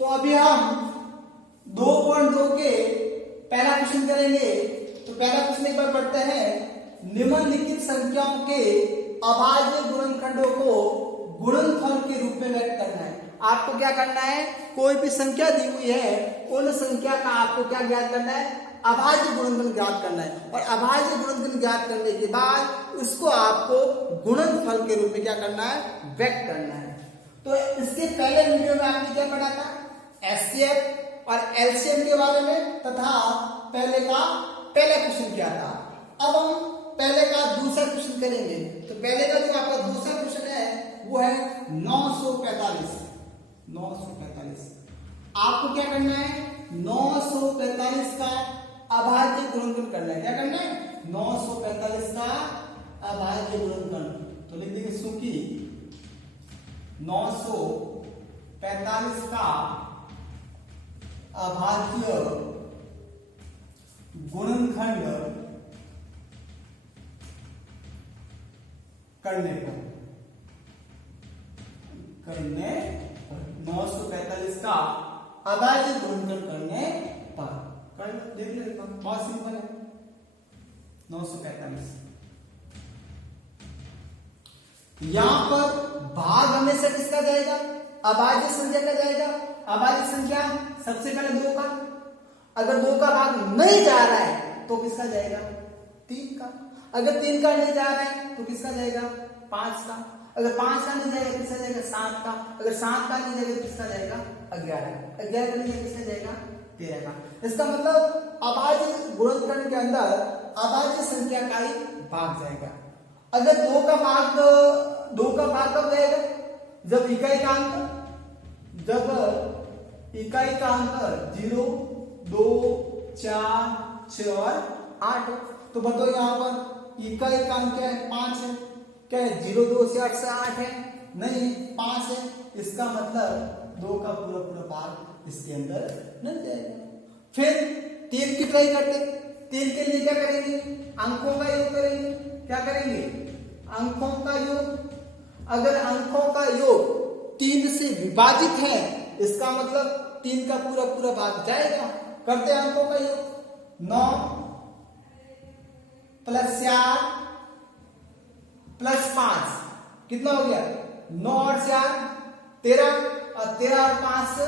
तो अभी हम 2.2 के पहला क्वेश्चन करेंगे। तो पहला क्वेश्चन एक बार पढ़ते हैं। निम्नलिखित संख्याओं के अभाज्य गुणनखंडों को गुणनफल के रूप में व्यक्त करना है। आपको क्या करना है, कोई भी संख्या दी हुई है उन संख्या का आपको क्या ज्ञात करना है, अभाज्य गुणनफल ज्ञात करना है। और अभाज्य गुणनफल ज्ञात करने के बाद उसको आपको गुणनफल के रूप में क्या करना है, व्यक्त करना है। तो इसके पहले वीडियो में आपने क्या पढ़ा था, एचसीएफ और एलसीएम के बारे में, तथा पहला क्वेश्चन क्या था। अब हम पहले का दूसरा क्वेश्चन करेंगे। तो पहले का जो आपका दूसरा क्वेश्चन है वो है 945। आपको क्या करना है, 945 का अभाज्य गुणनफल करना है। क्या करना है, 945 का अभाज्य गुणनफल। तो लिख देंगे सुखी 945 का अभाज्य गुणनखंड करने पर 945 का अभाज्य गुणनखंड करने पर देख लेते हैं, बहुत सिंपल है। 945 यहां पर भाग हमेशा किसका जाएगा, अभाज्य संख्या का जाएगा। अभाज्य संख्या सबसे पहले 2 का, अगर 2 का भाग नहीं जा रहा है तो किसका जाएगा, 3 का। अगर 3 का नहीं जा रहा है तो किसका जाएगा, 5 का। अगर 5 का नहीं जाएगा किसका जाएगा, 7 का। अगर 7 का नहीं जाएगा किसका जाएगा, 11 का नहीं जाएगा किसका जाएगा, 13 का। इसका मतलब अभाज्य गुणनखंड के अंदर अभाज्य संख्या का ही भाग जाएगा। अगर 2 का भाग कब जाएगा, जब इकाई का अंक 0, 2, 4, 6 और 8 हो। तो बताओ यहाँ पर इकाई का अंक क्या है, 5 है। क्या है, 0, 2 से 8 से 8 है, नहीं 5 है। इसका मतलब 2 का पूरा भाग इसके अंदर नहीं जाएगा। फिर 3 की ट्राई करते। 3 के लिए क्या करेंगे, अंकों का योग करेंगे। क्या करेंगे, अंकों का योग। अगर अंकों का योग 3 से विभाजित है इसका मतलब 3 का पूरा भाग जाएगा। करते हैं अंकों का योग। 9 + 4 + 5 कितना हो गया, 9 और 4 13, और 13 और 5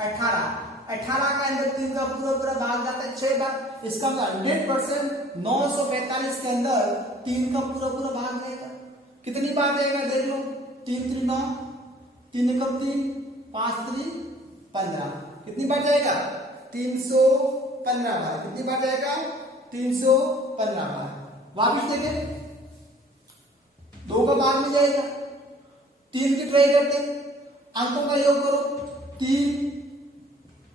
18। 18 का अंदर 3 का पूरा भाग जाता है 6 बार। इसका मतलब 100% 945 के अंदर 3 का पूरा भाग जाएगा। कितनी बार जाएगा देख लो, 3 3 9, 3 एकम 3, 5 3 15। कितनी बार जाएगा, 315 बार। कितनी बार जाएगा, 315 बार। वापिस देखें, 2 का भाग में जाएगा। 3 की ट्राई करते, अंकों का योग करो। 3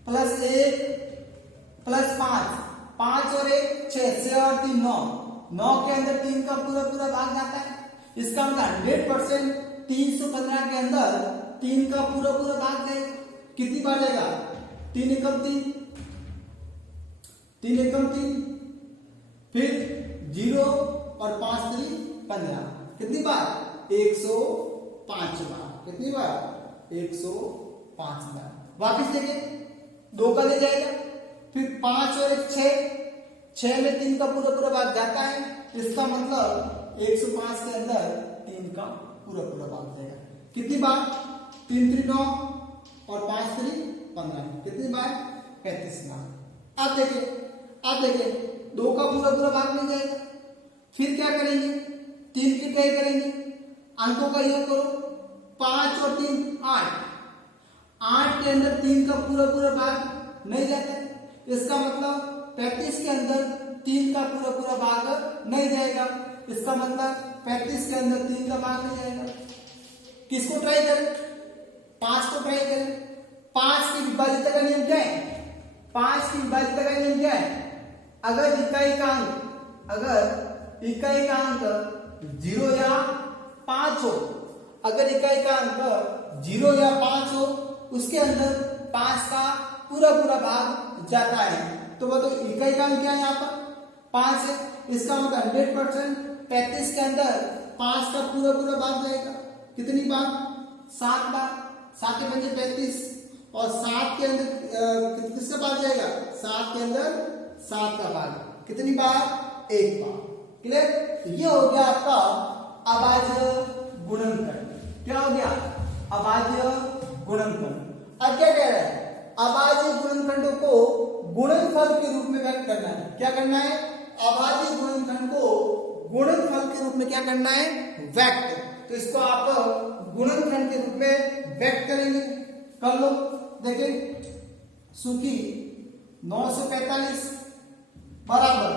+ 1 + 5, 5 और 1 6, 6 और 3 9। 9 के अंदर 3 का पूरा भाग जाता है। इसका मतलब 100% 315 के अंदर 3 का पूरा भाग जाएगा। कितनी बार जाएगा, 3 एकम 3, 3 एकम 3, फिर 0 और 5 3 15। कितनी बार, 105 बार। कितनी बार, 105 बार। वापिस देखिए, 2 का ले जाएगा। फिर 5 और 1 6, 6 में 3 का पूरा भाग जाता है। इसका मतलब 105 के अंदर 3 का पूरा भाग जाएगा। कितनी बार, 3 3 9 और 5 3 15। कितनी बार, 35 बार। अब देखिए 2 का पूरा भाग मिल जाएगा। फिर क्या करेंगे, 3 की ट्राई करेंगे। अंकों का योग करो, 5 और 3 8। 8 के अंदर 3 का पूरा भाग नहीं जाता। इसका मतलब 35 के अंदर 3 का पूरा भाग नहीं जाएगा। इसका मतलब 35 के अंदर 3 का भाग नहीं जाएगा। किसको ट्राई करें, 5 को ट्राई करें। 5 की विभाजिता का नियम क्या है, 5 की विभाजिता का नियम क्या है, अगर इकाई का अंक 0 या 5 हो, अगर इकाई का अंक 0 या 5 हो, उसके अंदर 5 का पूरा भाग जाता है। तो वो तो इकाई का अंक क्या है, यहाँ पर 5 है। इसका मतलब 100% 35 के अंदर 5 का पूरा भाग जाएगा। कितनी बार, 7 बार। 7 के 35, और 7 के अंदर किसका भाग जाएगा? 7 के अंदर 7 का भाग, कितनी बार? 1 बार। क्लियर? ये हो गया आपका अभाज्य गुणनखंड। क्या हो गया? अभाज्य गुणनखंड। अब क्या कह रहा है? अभाज्य गुणनखंडों को गुणनफल के रूप में व्यक्त करना है। क्या करना है? अभाज्य गुणनखंड को गुणनफल के रूप में क्या करना है? व्यक्त। तो इसको आप गुणनखंड के रूप में व्यक्त करेंगे। कर लो। देखिए सूखी 945 बराबर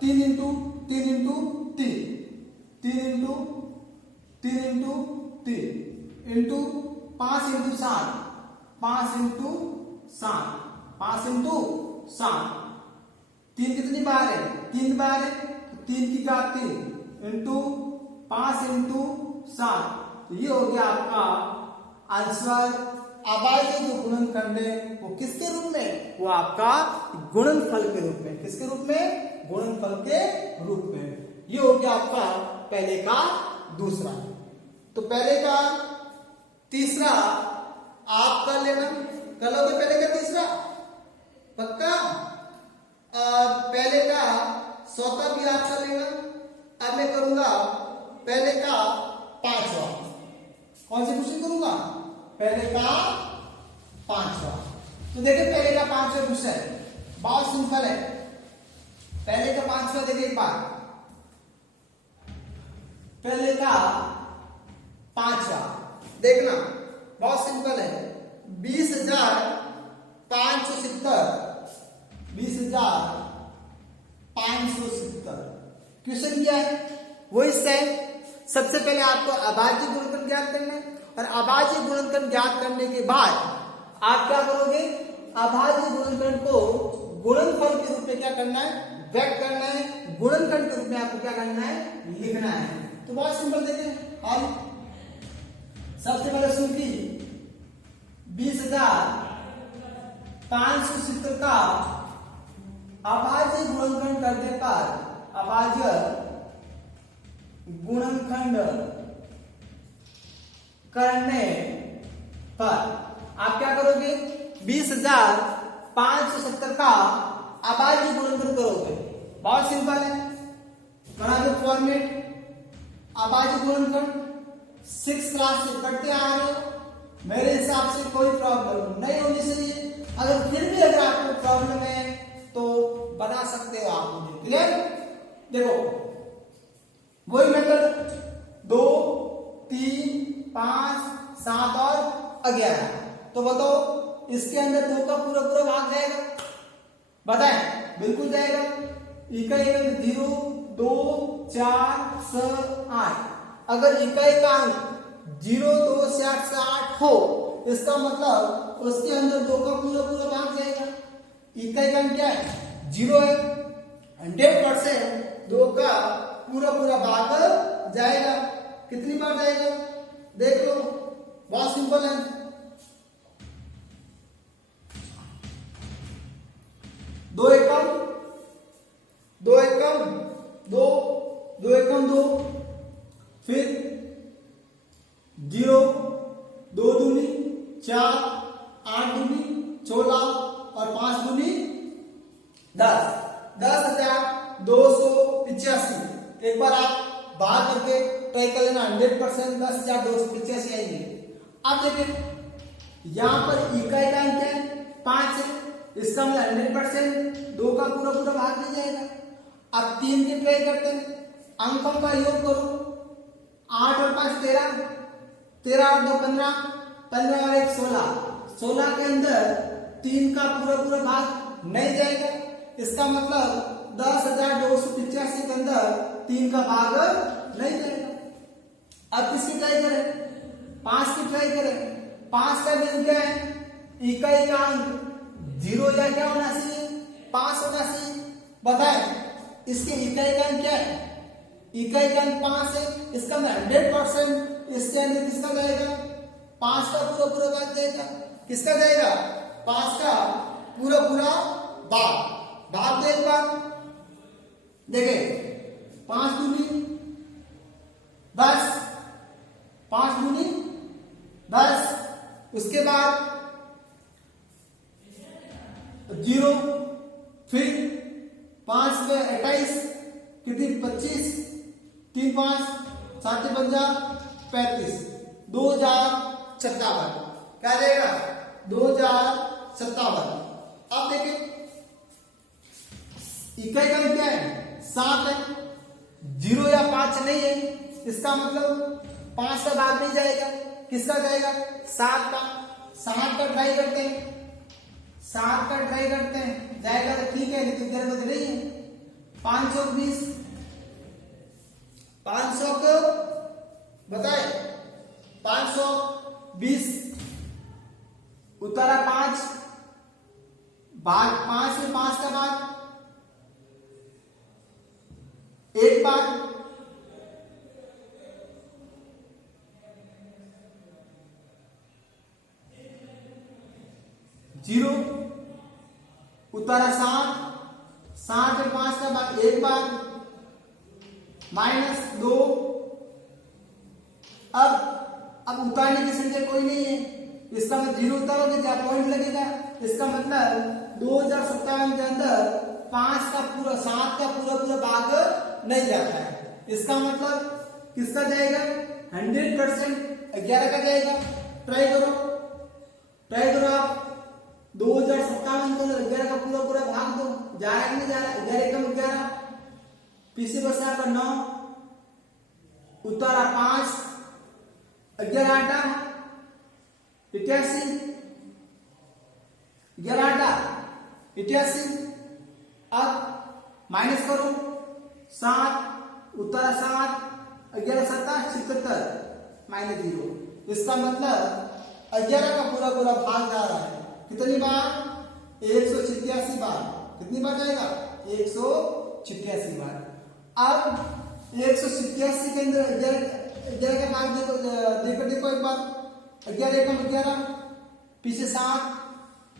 3 into 3 into 3 3 into 3 into 3 into 5 into 7 5 into 7 5 into 7 3 कितनी बार है? 3 बार है। 3 की क्या? 3 इंटू 5 इंटू 7। ये हो गया आपका आंसर। अभाज्य जो गुणनखंड है वो किसके रूप में? वो आपका गुणनफल के रूप में। किसके रूप में? गुणनफल के रूप में। ये हो गया आपका पहले का दूसरा। तो पहले का तीसरा आप कर लेना। कर लोगे पहले का तीसरा? पक्का? पहले का चौथा भी आप कर लेना। अब मैं करूंगा पहले का पांचवा। कौन सी क्वेश्चन करूंगा? पहले का पांचवा। तो देखिए पहले का पांचवा क्वेश्चन बहुत सिंपल है। पहले का पांचवा देखिए एक बार। पहले का पांचवा देखना बहुत सिंपल है। 20,570 20,570 क्वेश्चन क्या है? वो इससे सबसे पहले आपको अभाज्य गुणनखंड ज्ञात करना है और अभाज्य गुणनखंड ज्ञात करने के बाद आप क्या करोगे? अभाज्य गुणनखंड को गुणनफल के रूप में क्या करना है? व्यक्त करना है। गुणनखंड के रूप में आपको क्या करना है? लिखना है। तो बहुत सिंपल देखिए हम सबसे पहले सूखी 20,570 का अभाज्य गुणनखंड करने पर अभाज्य गुणनखंड करने पर आप क्या करोगे? 20,570 का अभाज्य गुणनखंड करोगे। बहुत सिंपल है। बना दो फॉर्मेट। अभाज्य गुणनखंड 6 क्लास से पढ़ते आ रहे हो, मेरे हिसाब से कोई प्रॉब्लम नहीं होनी चाहिए। अगर फिर भी अगर आपको प्रॉब्लम है तो बता सकते हो आप मुझे। क्लियर? देखो वही मेथड 2 3 5 7 और 11। तो बताओ इसके अंदर 2 का पूरा पूरा भाग जाएगा? बताएं। बिल्कुल जाएगा। इकाई का 0 2 4 6 8। अगर इकाई का अंक 0 2 7 से 8 हो इसका मतलब उसके अंदर 2 का पूरा पूरा भाग जाएगा। इकाई का अंक क्या है? 0 है। 100% 2 का पूरा पूरा भाग जाएगा। कितनी बार जाएगा? देख लो बहुत सिंपल है। 2 एकम 2 एकम 2 2 एकम 2 फिर 0 2 दूनी 4 8 दूनी 16 और 5 दूनी 10 10,285। एक बार आप बाहर करके ट्राई कर लेना। 100% 10,285 आएंगे। अब देखिए यहां पर इकाई का अंक है 5 है। इसका मतलब 100% 2 का पूरा पूरा भाग नहीं जाएगा। अब 3 की ट्राई करते हैं। अंकों का योग करो। 8 और 5 13 13 और 2 15 15 और 1 16 16 के अंदर 3 का पूरा पूरा भाग नहीं जाएगा। इसका मतलब 10,285 के अंदर 3 का भाग नहीं जाएगा। अब किसकी ट्राई करें? 5 की ट्राई करें। 5 का मीन क्या है? इकाई का अंक 0 या क्या होना चाहिए? 5 होना चाहिए। बताएं इसके इकाई का अंक क्या है? इकाई का अंक 5 है। इसका 100% इसके अंदर किसका जाएगा? 5 का पूरा पूरा भाग जाएगा। किसका जाएगा? 5 का पूरा पूरा भाग दो एक बार। देखिए 5 दूनी 10 5 दूनी 10। उसके बाद जीरो, फिर 5 पे 28 कितनी 25, 3 5 7 50 35, 2057 क्या जाएगा 2057। अब देखिए इकाई का क्या है 7 है, 0 या 5 नहीं है, इसका मतलब 5 का भाग नहीं जाएगा, किसका जाएगा 7 का। 7 का ट्राई करते हैं, 7 का ट्राई करते हैं, जाएगा तो ठीक है, नहीं तो इधर तो नहीं है। 520 500 को बताए 520 उतारा 5 भाग 5 में 5 का भाग एक बार 0 उतारा 7, 7 में 5 का भाग एक बार -2। अब उतारने की संख्या कोई नहीं है, इसका मतलब 0 उतारोगे क्या पॉइंट लगेगा, इसका मतलब 2057 के अंदर 5 का पूरा 7 का पूरा भाग नहीं जाता है, इसका मतलब किसका जाएगा 100% 11 का जाएगा। ट्राई करो आप 2057 के अंदर 11 का पूरा भाग दो, जा रहा है नहीं जा रहा, 11 कम 11, पीछे बचा आपका 9 उतारा 5, 11 आटा 88, 11 आटा 88। अब माइनस करो 7 उतारा 7, 11 7 77 -0, इसका मतलब 11 का पूरा भाग जा रहा है कितनी बार 186 बार। कितनी बार जाएगा 186 बार। अब 187 के अंदर 11 का भाग देखो एक बार, 11 एकम 11 पीछे 7,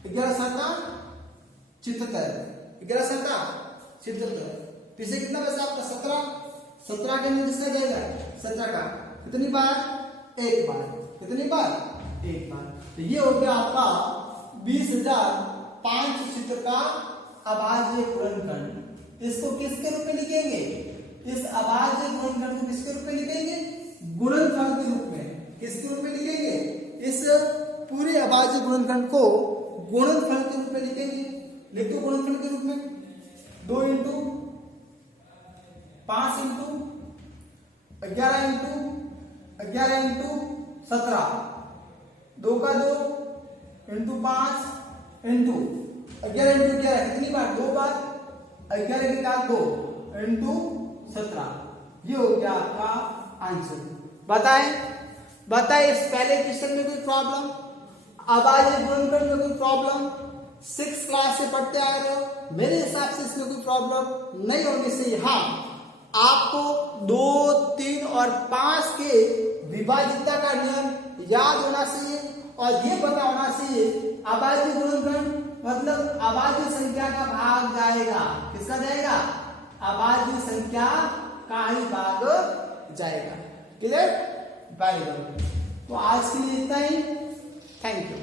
11 7 77, 11 7 77, पीछे कितना बचा आपका 17 के अंदर किसका जाएगा 17 का कितनी बार एक बार, कितनी बार एक बार। तो ये हो गया आपका 20,500 का अभाज्य गुणनखंड। इसको किसके रूप में लिखेंगे, इस अभाज्य गुणनखंड को किसके रूप में लिखेंगे गुणनफल के रूप में। किसके रूप में लिखेंगे, इस पूरे अभाज्य गुणनखंड को गुणनफल के रूप में लिखेंगे। लिख दो गुणनफल के रूप में 2 इंटू 5 इंटू 11 इंटू 11 इंटू 17, 2 का 2 इंटू 5 इंटू 11 इंटू 11 कितनी बार 2 बार, 11 के बाद 2 इंटू 17, ये हो गया आपका आंसर। बताए इस पहले क्वेश्चन में कोई प्रॉब्लम, अभाज्य गुणनखंड में कोई प्रॉब्लम, 6th क्लास से पढ़ते आ रहे हो, मेरे हिसाब से इसमें कोई प्रॉब्लम नहीं होनी चाहिए। हाँ आपको 2, 3 और 5 के विभाज्यता का नियम याद होना चाहिए और ये पता होना चाहिए अभाज्य गुणनखंड मतलब अभाज्य संख्या का भाग जाएगा, किसका जाएगा अभाज्य संख्या का ही भाग जाएगा। Clear bye. तो आज के लिए इतना ही, थैंक यू।